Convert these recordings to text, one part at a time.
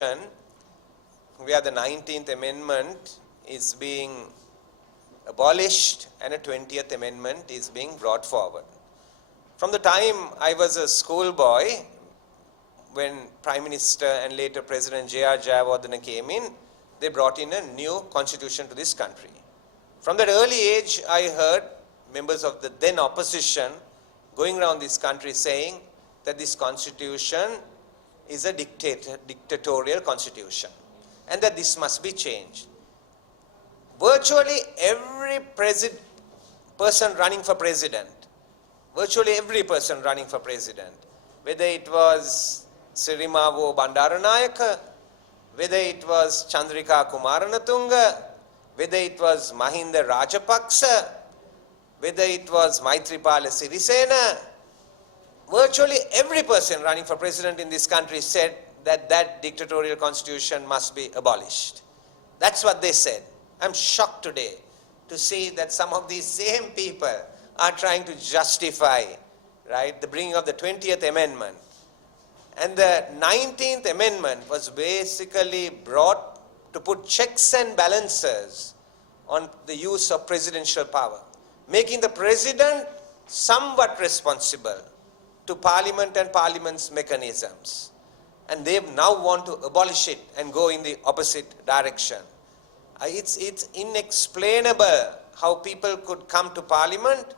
where the 19th Amendment is being abolished and a 20th Amendment is being brought forward. From the time I was a schoolboy, when Prime Minister and later President J.R. Jayawardena came in, they brought in a new constitution to this country. From that early age, I heard members of the then opposition going around this country saying that this constitution is a dictatorial constitution and that this must be changed. Virtually every person running for president, whether it was Sirimavo Bandaranayaka, whether it was Chandrika Kumaranatunga, whether it was Mahinda Rajapaksa, whether it was Maitripala Sirisena, virtually every person running for president in this country said that that dictatorial constitution must be abolished. That's what they said. I'm shocked today to see that some of these same people are trying to justify, right, the bringing of the 20th Amendment. And the 19th Amendment was basically brought to put checks and balances on the use of presidential power, making the president somewhat responsible to Parliament and Parliament's mechanisms. And they now want to abolish it and go in the opposite direction. It's inexplainable how people could come to Parliament,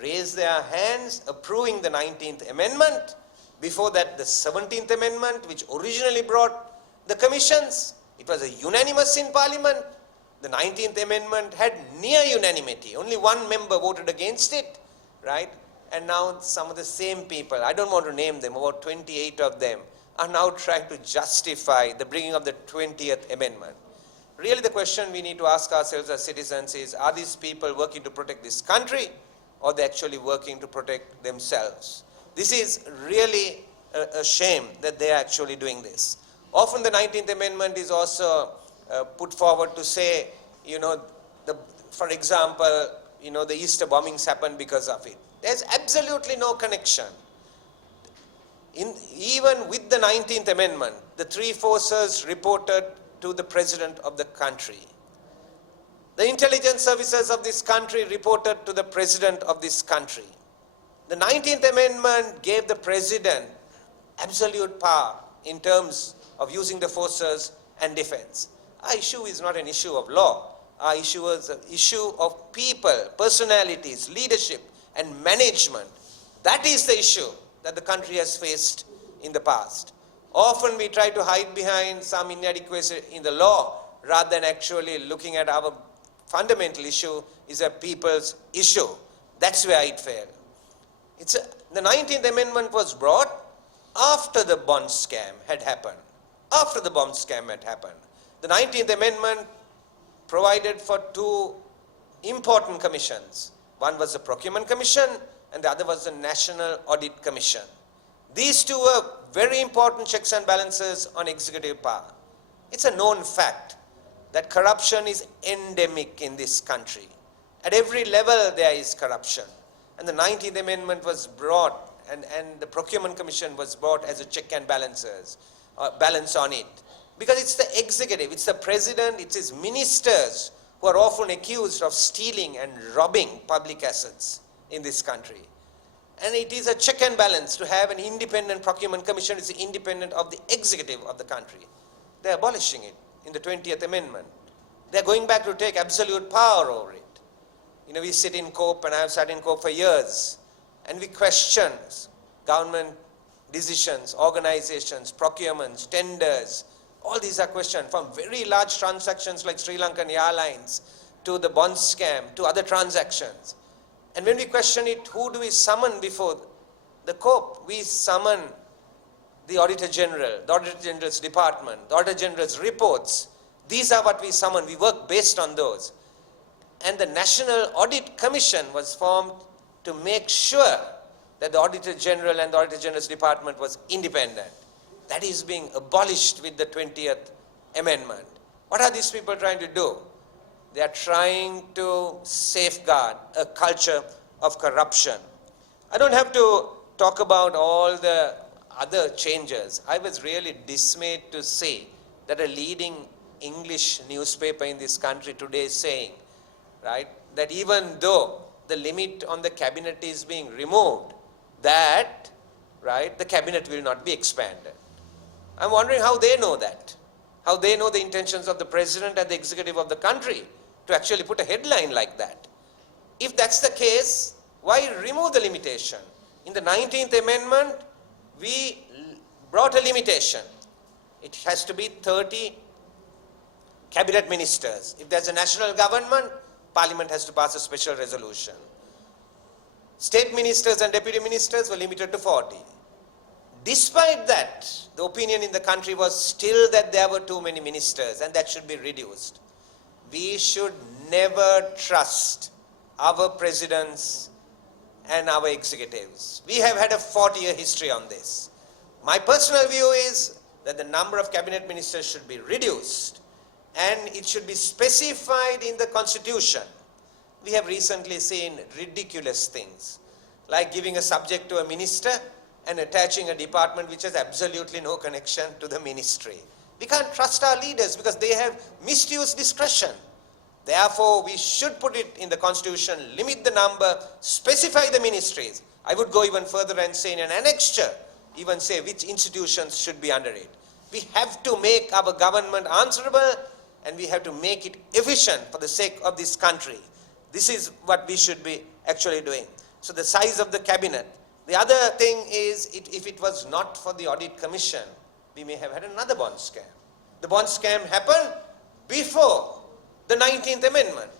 raise their hands, approving the 19th Amendment. Before that, the 17th Amendment, which originally brought the commissions, it was a unanimous in Parliament. The 19th Amendment had near unanimity. Only one member voted against it, right? And now some of the same people, I don't want to name them, about 28 of them, are now trying to justify the bringing of the 20th Amendment. Really, the question we need to ask ourselves as citizens is, are these people working to protect this country, or are they actually working to protect themselves? This is really a shame that they are actually doing this. Often the 19th Amendment is also put forward to say, for example, the Easter bombings happened because of it. There's absolutely no connection. Even with the 19th Amendment, the three forces reported to the President of the country. The intelligence services of this country reported to the President of this country. The 19th Amendment gave the President absolute power in terms of using the forces and defense. Our issue is not an issue of law. Our issue is an issue of people, personalities, leadership, and management. That is the issue that the country has faced in the past. Often we try to hide behind some inadequacy in the law rather than actually looking at our fundamental issue is a people's issue. That's where it failed. The 19th Amendment was brought after the bond scam had happened. After the bomb scam had happened. The 19th Amendment provided for two important commissions. One was the Procurement Commission and the other was the National Audit Commission. These two were very important checks and balances on executive power. It's a known fact that corruption is endemic in this country. At every level there is corruption. And the 19th Amendment was brought and the Procurement Commission was brought as a check and balance on it. Because it's the executive, it's the president, it's his ministers who are often accused of stealing and robbing public assets in this country. And it is a check and balance to have an independent procurement commission. It's independent of the executive of the country. They're abolishing it in the 20th Amendment. They're going back to take absolute power over it. We sit in COPE, and I've sat in COPE for years, and we question government decisions, organizations, procurements, tenders. All these are questioned, from very large transactions like Sri Lankan Airlines to the bond scam to other transactions. And when we question it, who do we summon before the COPE? We summon the Auditor General, the Auditor General's department, the Auditor General's reports. These are what we summon. We work based on those. And the National Audit Commission was formed to make sure that the Auditor General and the Auditor General's department was independent. That is being abolished with the 20th Amendment. What are these people trying to do? They are trying to safeguard a culture of corruption. I don't have to talk about all the other changes, I was really dismayed to see that a leading English newspaper in this country today is saying, right, that even though the limit on the cabinet is being removed, that, right, the cabinet will not be expanded. I'm wondering how they know that, how they know the intentions of the president and the executive of the country to actually put a headline like that. If that's the case, why remove the limitation? In the 19th Amendment, we brought a limitation. It has to be 30 cabinet ministers. If there's a national government, Parliament has to pass a special resolution. State ministers and deputy ministers were limited to 40. Despite that, the opinion in the country was still that there were too many ministers and that should be reduced. We should never trust our presidents and our executives. We have had a 40-year history on this. My personal view is that the number of cabinet ministers should be reduced and it should be specified in the constitution. We have recently seen ridiculous things, like giving a subject to a minister and attaching a department which has absolutely no connection to the ministry. We can't trust our leaders because they have misused discretion. Therefore, we should put it in the constitution, limit the number, specify the ministries. I would go even further and say in an annexure, even say which institutions should be under it. We have to make our government answerable and we have to make it efficient for the sake of this country. This is what we should be actually doing. So the size of the cabinet. The other thing is, if it was not for the audit commission, we may have had another bond scam. The bond scam happened before the 19th Amendment.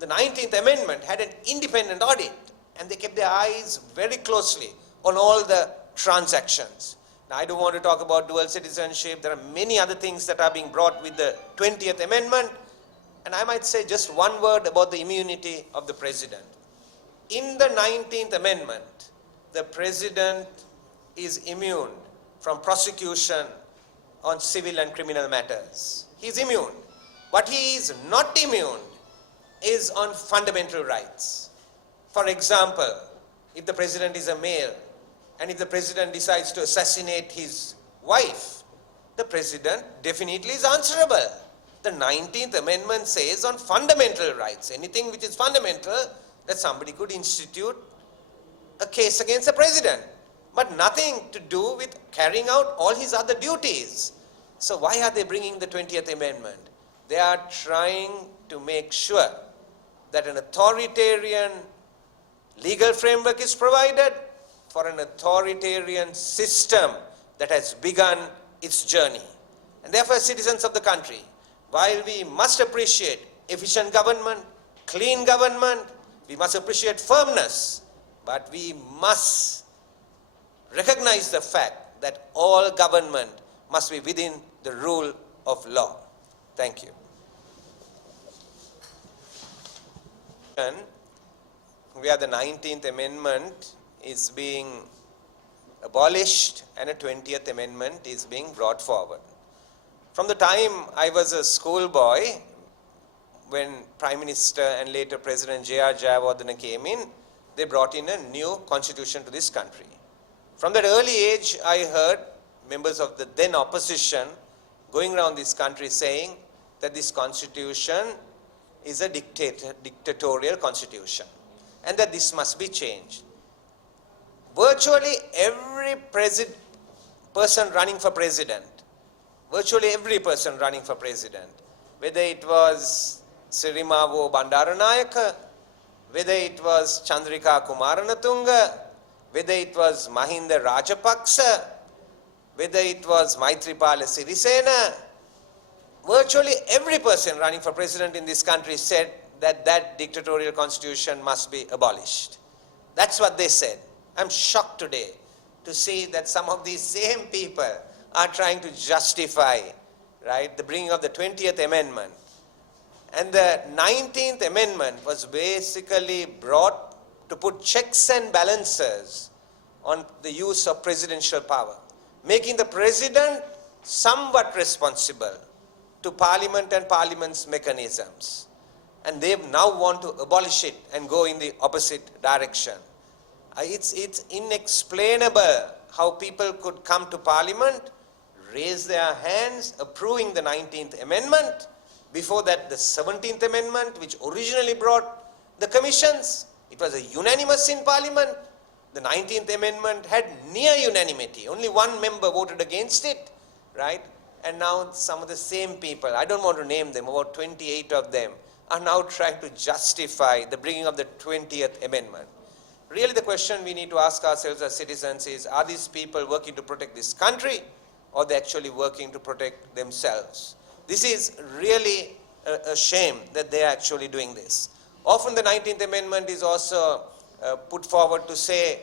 The 19th Amendment had an independent audit and they kept their eyes very closely on all the transactions. Now, I don't want to talk about dual citizenship. There are many other things that are being brought with the 20th Amendment. And I might say just one word about the immunity of the president. In the 19th Amendment, the president is immune from prosecution on civil and criminal matters. He is immune. What he is not immune is on fundamental rights. For example, if the president is a male and if the president decides to assassinate his wife, the president definitely is answerable. The 19th Amendment says on fundamental rights, anything which is fundamental, that somebody could institute a case against the president, but nothing to do with carrying out all his other duties. So why are they bringing the 20th Amendment? They are trying to make sure that an authoritarian legal framework is provided for an authoritarian system that has begun its journey. And therefore, citizens of the country, while we must appreciate efficient government, clean government, we must appreciate firmness, but we must recognize the fact that all government must be within the rule of law. Thank you. Where the 19th Amendment is being abolished and a 20th Amendment is being brought forward. From the time I was a schoolboy, when Prime Minister and later President J.R. Jayawardena came in, they brought in a new constitution to this country. From that early age, I heard members of the then opposition going around this country saying that this constitution is a dictatorial constitution and that this must be changed. Virtually every person running for president, whether it was Sirimavo Bandaranayake, whether it was Chandrika Kumaranatunga, whether it was Mahinda Rajapaksa, whether it was Maitripala Sirisena, virtually every person running for president in this country said that that dictatorial constitution must be abolished. That's what they said. I'm shocked today to see that some of these same people are trying to justify, right, the bringing of the 20th Amendment. And the 19th Amendment was basically brought to put checks and balances on the use of presidential power, making the president somewhat responsible to Parliament and Parliament's mechanisms. And they now want to abolish it and go in the opposite direction. It's inexplainable how people could come to Parliament, raise their hands, approving the 19th Amendment. Before that, the 17th Amendment, which originally brought the commissions. It was a unanimous in Parliament. The 19th Amendment had near unanimity. Only one member voted against it, right? And now some of the same people, I don't want to name them, about 28 of them, are now trying to justify the bringing of the 20th Amendment. Really, the question we need to ask ourselves as citizens is, are these people working to protect this country, or are they actually working to protect themselves? This is really a shame that they are actually doing this. Often the 19th Amendment is also put forward to say,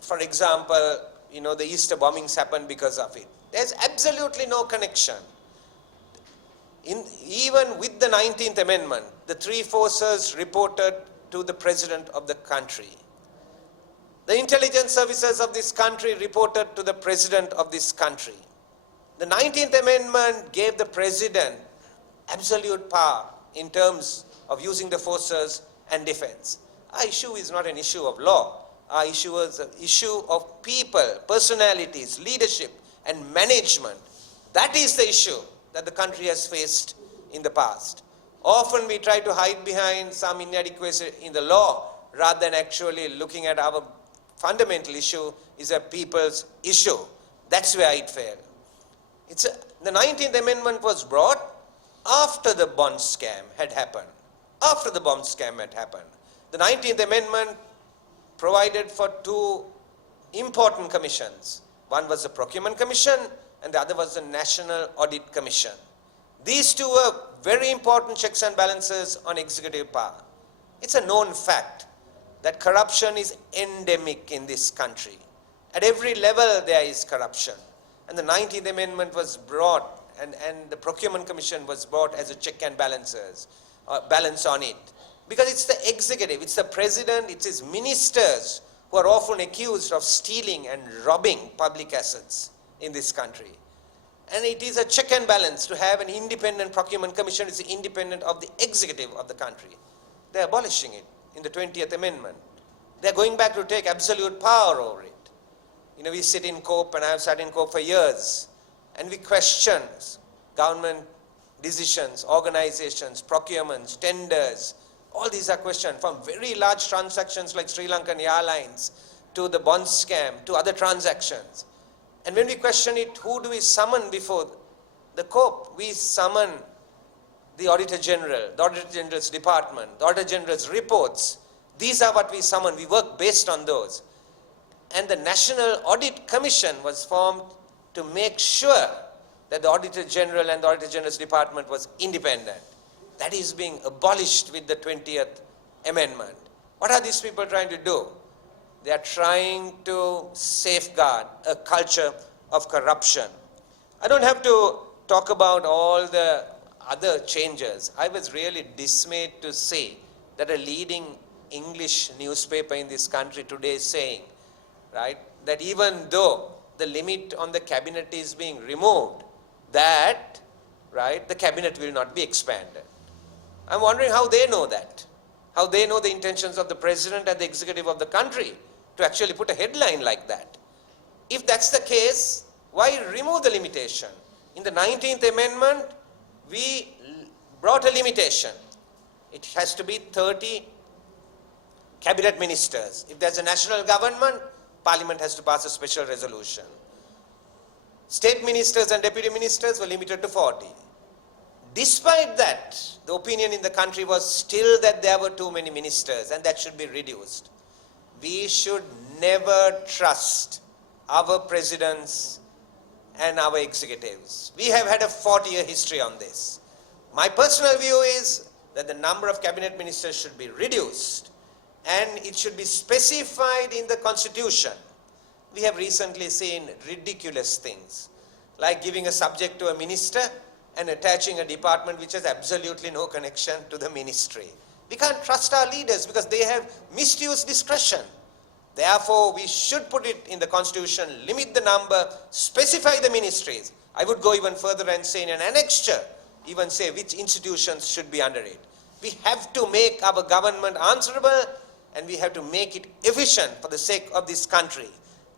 for example, the Easter bombings happened because of it. There's absolutely no connection. Even with the 19th Amendment, the three forces reported to the President of the country. The intelligence services of this country reported to the President of this country. The 19th Amendment gave the President absolute power in terms of using the forces and defense. Our issue is not an issue of law. Our issue is an issue of people, personalities, leadership, and management. That is the issue that the country has faced in the past. Often we try to hide behind some inadequacy in the law rather than actually looking at our fundamental issue is a people's issue. That's where it failed. The 19th Amendment was brought after the bond scam had happened. After the bomb scam had happened. The 19th Amendment provided for two important commissions. One was the Procurement Commission and the other was the National Audit Commission. These two were very important checks and balances on executive power. It's a known fact that corruption is endemic in this country. At every level there is corruption. And the 19th Amendment was brought, and the Procurement Commission was brought as a check and balance on it. Because it's the executive, it's the president, it's his ministers who are often accused of stealing and robbing public assets in this country. And it is a check and balance to have an independent Procurement Commission. It's independent of the executive of the country. They're abolishing it in the 20th Amendment. They're going back to take absolute power over it. We sit in COPE, and I've sat in COPE for years, and we question government decisions, organizations, procurements, tenders. All these are questioned, from very large transactions like Sri Lankan Airlines to the bond scam to other transactions. And when we question it, who do we summon before the COPE? We summon the Auditor General, the Auditor General's department, the Auditor General's reports. These are what we summon. We work based on those. And the National Audit Commission was formed to make sure that the Auditor General and the Auditor General's department was independent. That is being abolished with the 20th Amendment. What are these people trying to do? They are trying to safeguard a culture of corruption. I don't have to talk about all the other changes. I was really dismayed to see that a leading English newspaper in this country today is saying, right, that even though the limit on the cabinet is being removed, that, right, the cabinet will not be expanded. I'm wondering how they know that, how they know the intentions of the president and the executive of the country to actually put a headline like that. If that's the case, why remove the limitation? In the 19th Amendment, we brought a limitation. It has to be 30 cabinet ministers. If there's a national government, Parliament has to pass a special resolution. State ministers and deputy ministers were limited to 40. Despite that, the opinion in the country was still that there were too many ministers and that should be reduced. We should never trust our presidents and our executives. We have had a 40-year history on this. My personal view is that the number of cabinet ministers should be reduced and it should be specified in the Constitution. We have recently seen ridiculous things, like giving a subject to a minister and attaching a department which has absolutely no connection to the ministry. We can't trust our leaders because they have misused discretion. Therefore, we should put it in the Constitution, limit the number, specify the ministries. I would go even further and say in an annexure, even say which institutions should be under it. We have to make our government answerable and we have to make it efficient for the sake of this country.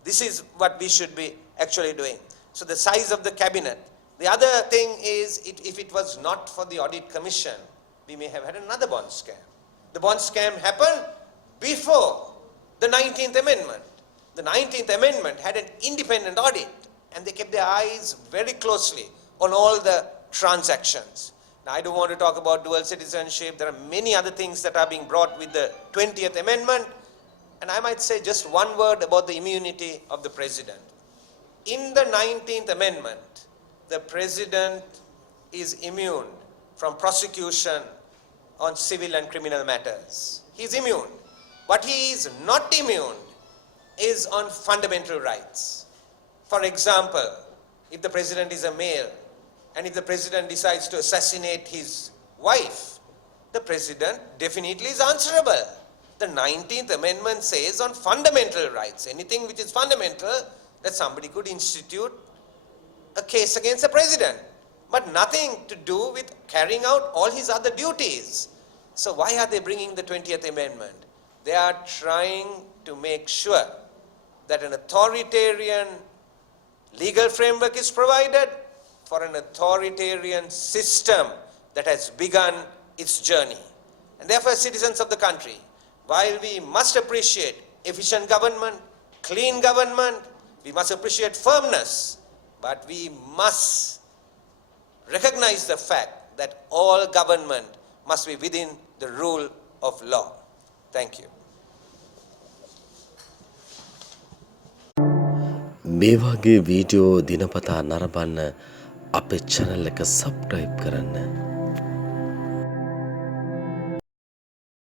This is what we should be actually doing. So the size of the cabinet. The other thing is, if it was not for the audit commission, we may have had another bond scam. The bond scam happened before the 19th Amendment. The 19th Amendment had an independent audit, and they kept their eyes very closely on all the transactions. Now, I don't want to talk about dual citizenship. There are many other things that are being brought with the 20th Amendment. And I might say just one word about the immunity of the president. In the 19th Amendment, the president is immune from prosecution on civil and criminal matters. He is immune. What he is not immune is on fundamental rights. For example, if the president is a male, and if the president decides to assassinate his wife, the president definitely is answerable. The 19th Amendment says on fundamental rights, anything which is fundamental, that somebody could institute a case against the president, but nothing to do with carrying out all his other duties. So why are they bringing the 20th Amendment? They are trying to make sure that an authoritarian legal framework is provided for an authoritarian system that has begun its journey. And therefore, citizens of the country, while we must appreciate efficient government, clean government, we must appreciate firmness, but we must recognize the fact that all government must be within the rule of law. Thank you. මේ වගේ video දිනපතා නරඹන්න අපේ channel එක subscribe කරන්න.